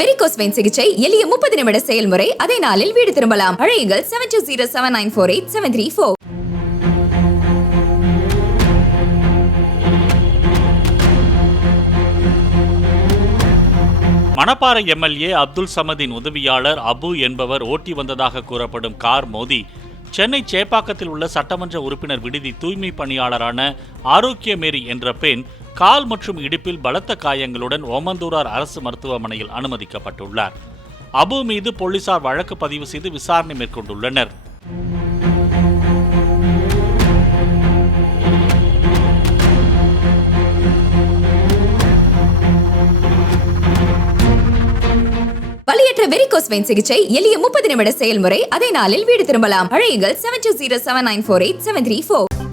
Varicose vein சிகிச்சை எளிய 30 நிமிட செயல்முறை. அதே நாளில் வீடு திரும்பலாம். அழையுங்கள் 7207948734. மணப்பாறை எம்எல்ஏ அப்துல் சமதின் உதவியாளர் அபு என்பவர் ஓட்டி வந்ததாக கூறப்படும் கார் மோதி சென்னை சேப்பாக்கத்தில் உள்ள சட்டமன்ற உறுப்பினர் விடுதி தூய்மை பணியாளரான ஆரோக்கியமேரி என்ற பெண் கால் மற்றும் இடுப்பில் பலத்த காயங்களுடன் ஓமந்தூரார் அரசு மருத்துவமனையில் அனுமதிக்கப்பட்டுள்ளார். அபு மீது போலீசார் வழக்கு பதிவு செய்து விசாரணை மேற்கொண்டுள்ளனர். வலியற்ற வெரிகோஸ் வெயின் சிகிச்சை எளிய 30 நிமிட செயல்முறை. அதே நாளில் வீடு திரும்பலாம். அழையுங்கள் 7207948734.